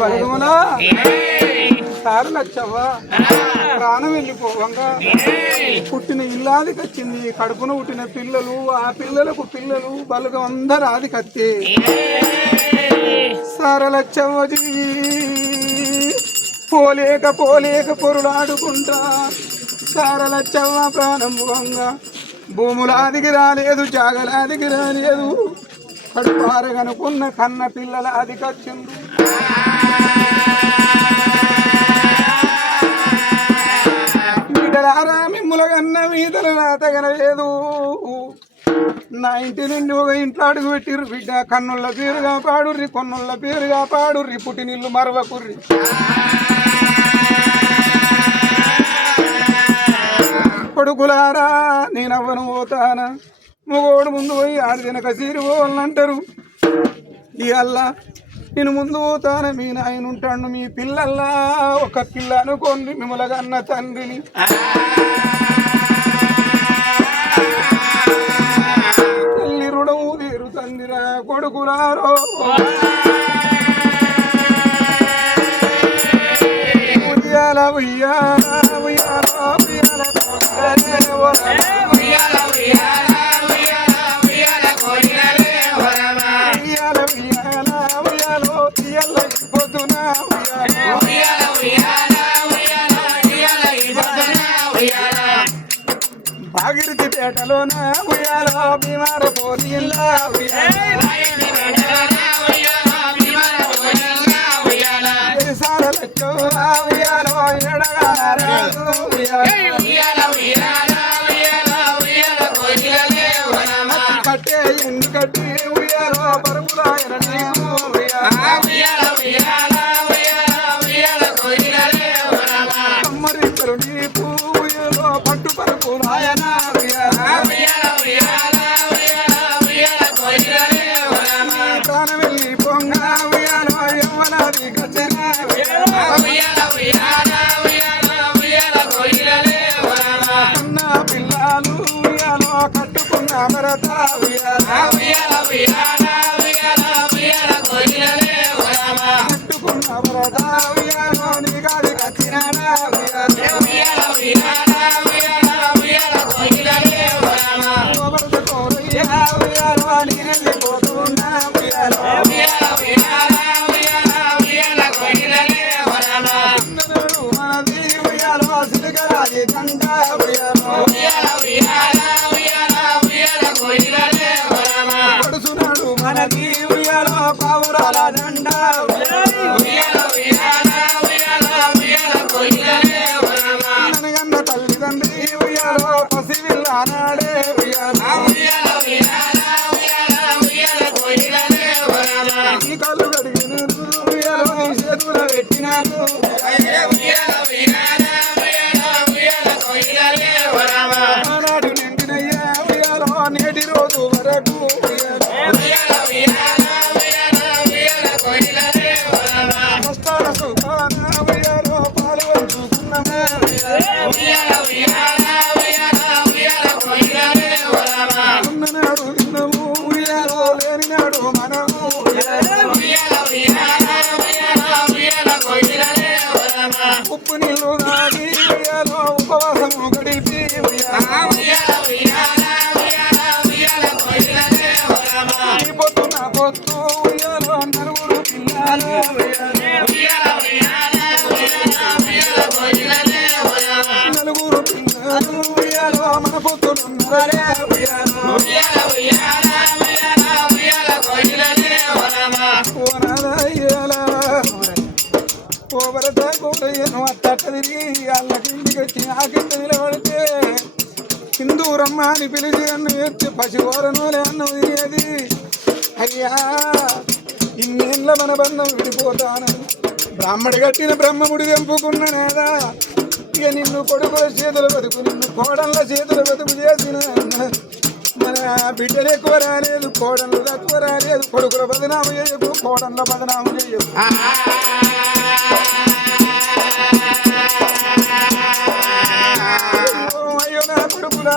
బలగములా sir Lachavva ప్రాణం వెళ్ళిపోవంగా పుట్టిన ఇల్లాదికి వచ్చింది. కడుపున పుట్టిన పిల్లలు, ఆ పిల్లలకు పిల్లలు బలుగం అందరు ఆది కత్తి సారలచ్చవ్వజీ పోలేక పోలేక పొరులాడుకుంటా సారలచ్చవ్వ ప్రాణం పోవంగా భూములాదికి రాలేదు, జాగలాదికి రాలేదు. కడుపారగనుకున్న కన్న పిల్లల అది కచ్చింది. బిడ్డలారా మిమ్ముల కన్న మీదల తగనలేదు. నా ఇంటి నుండి ఒక ఇంట్లో అడుగు పెట్టిర్రు బిడ్డ. కన్నుల పేరుగా పాడుర్రి, కొన్నుల పేరుగా పాడుర్రి, పుట్టినిల్లు మరవకుర్రి. కొడుకులారా నేనవ్వను పోతానా, మగోడు ముందు పోయి ఆడి వెనక సీరి పోవాలంటారు. ఇవల్ల నేను ముందు పోతాను, మీ నాయన ఉంటాడు. మీ పిల్లల్లా ఒక పిల్ల అనుకోండి, మిమ్మల్ని కన్న తండ్రిని. తల్లి రుణము తీరుతందిరా కొడుకులారో. ఉయ్యాల ఉయ్యాల ఉయ్యాల ఉయ్యాల భాగీరథి పేటలోన ఉయ్యాలో బీమార పోలీల్లా సారలచ్చో ఉయ్యాలో ఎడగారాదు కట్టే ఎండు కట్టి ఉయ్యాలో పరుగులాయన కమ్మరిద్దరు నీకు ఉయ్యాలో పట్టు పరుపు రాయన ప్రాణం వెళ్ళి పొంగ ఉయ్యాలో యవ్వనాది కచ్చిన ఉన్న పిల్లలు ఉయ్యాలో కట్టుకున్న భరత కట్టుకున్న భరత ఉయ్యాలో నీగాది కచ్చిన వెళ్ళిపోతున్నా మనది ఉయ్యాలో సిలుకరాజి కంట పడుచున్నాడు మనది ఉయ్యాలో పావురాల దండ నన్నగన్న తల్లిదండ్రి ఉయ్యాలో పసివిల్లానాడే ఈ కళ్ళు కడిగిన ఉయ్యాలో చేతుల పెట్టినాను ఆనాడు నిండినయ్యా ఉయ్యాలో నేటి రోజు వరకు కష్టాల సుఖాన ఉయ్యాలో పాలు పంచుకున్నామా ఉన్ననాడు విన్నము ఉయ్యాలో లేనినాడు మనము ఉప్పు నీళ్ళు నాగి ఉయ్యాలో ఉపవాసము గడిపి పొద్దున పొత్తు ఉయ్యాలో నలుగురు పిల్లలు నలుగురు పిల్లలు ఉయ్యాలో మన పొత్తులున్నారే ఓ భరత కోటయ్యను అట్టట్ట తిరిగి వాళ్ళకింటికి వచ్చి ఆ కింద నిలబడితే హిందూరమ్మ అని పిలిచి అన్ను ఎత్తి పసివారనోలే అన్నం తినేది. అయ్యా ఇన్నేళ్ళ మన బంధం విడిపోతాను, బ్రాహ్మడి కట్టిన బ్రహ్మముడి తెంపుకున్నానేదా. ఇక నిన్ను కొడుకుల చేతుల బతుకు, నిన్ను కోడళ్ళ చేతుల బతుకు చేసిన మన బిడ్డలు ఎక్కువ రాలేదు, కోడళ్ళు తక్కువ రాలేదు. కొడుకుల బదనాము చేయకు, కోడళ్ళ బదనాము చేయకు. అయ్యో నా కొడుకుల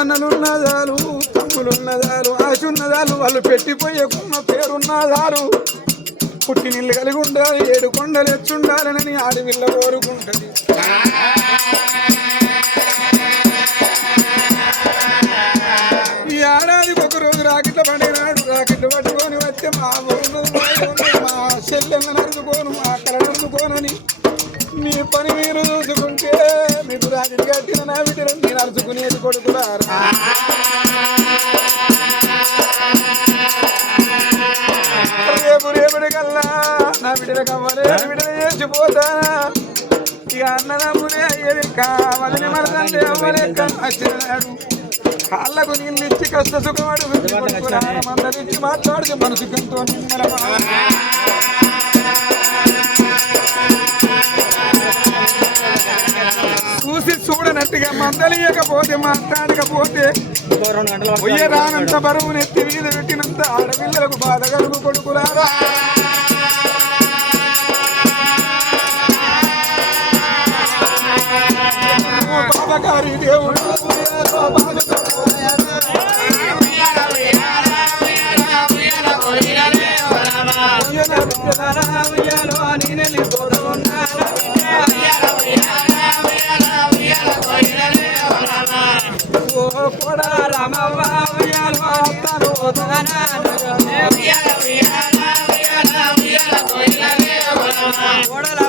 అన్నలున్నదాలు తమ్ములున్నదాలు ఆశున్నదాలు వాళ్ళు పెట్టిపోయే కుమ్మ పేరున్నదాలు పుట్టి నీళ్ళు కలిగి ఉండాలి 7 కొండలు ఎచ్చుండాలని ఆడవిల్ల కోరుకుంటది ఈ ఏడాదికి ఒక రోజు రాకెట్ల పడినాడు రాకెట్లు పట్టుకొని వస్తే మా మా చెల్లెళ్ళని నడుచుకోను మా అక్కలను నడుచుకోనని మీ పని మీరు చూసుకుంటే మీకు రాకెట్ కట్టిన నా బిడ్డలు నేను నడుచుకునేది కొడుకులారు రేపటికల్లా నా బిడ్డలు కావాలి బిడ్డలు చేసిపోతా ఇక అన్నదమ్మునే అయ్యేది కావాలని మనదంటే అవ్వలే వచ్చినాడు కాళ్ళకు నీళ్ళు ఇచ్చి కష్ట సుఖమాడు మందరించి మాట్లాడితే మనసుకంతో చూసి చూడనట్టుగా మందలియకపోతే మాట్లాడకపోతే పోయే రానంత బరువునెత్తి మీద పెట్టినంత ఆడపిల్లలకు బాధ కలుగు కొడుకులారా బాబగారి దేవుడు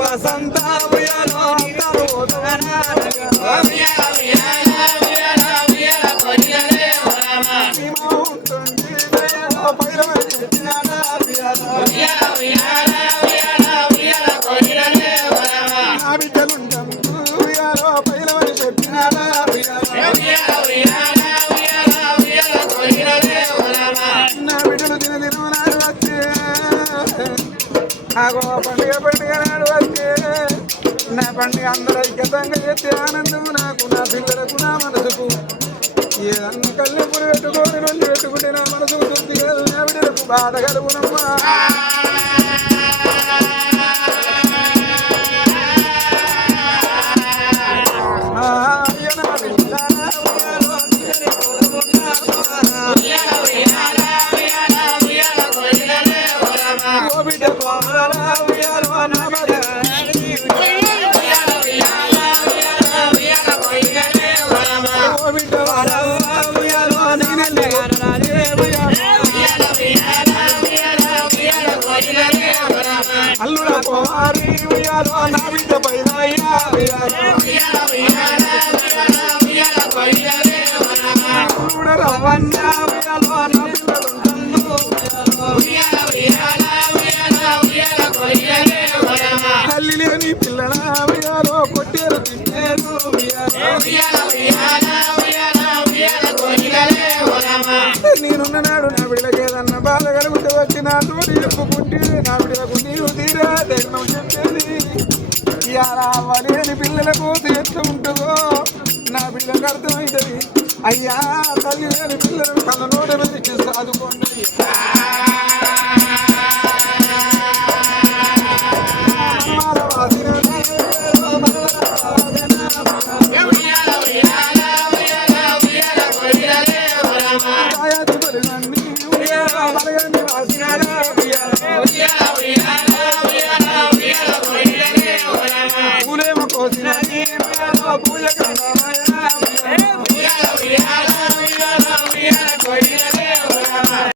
వసంత పండుగ నాడు వచ్చే నా పండుగ అందరూ ఐక్యతంగా చేస్తే ఆనందము నాకు నా పిల్లలకు నా మనసుకు ఏదన్నా కళ్ళు పురి పెట్టుకొని రోజు పెట్టుకుంటే నా మనసుకు తృప్తి కాదు నా బిడ్డలకు బాధ కలుగునమ్మా అల్లుడ పోవారి ఉయ్యాలో నా బిడ్డ పైన రవ్వన్న ఉయ్యాలో నా తల్లి లేని పిల్లల ఉయ్యాలో కొట్టేరు తింటేరు నేనున్ననాడు నా బిడ్డకి ఏదన్నా బాధ కలుగుతూ వచ్చి నా తోటి చెప్పుకుంటే నా బిడ్డలకు నీరు తీరా ధర్మం చెప్పేది ఇవ్వాలి అని పిల్లలకు ఎట్లా ఉంటుందో నా బిడ్డకు అర్థమవుతుంది అయ్యా తల్లి లేని పిల్లలను కళ్ళ నోట వెళ్ళి సాదుకోండి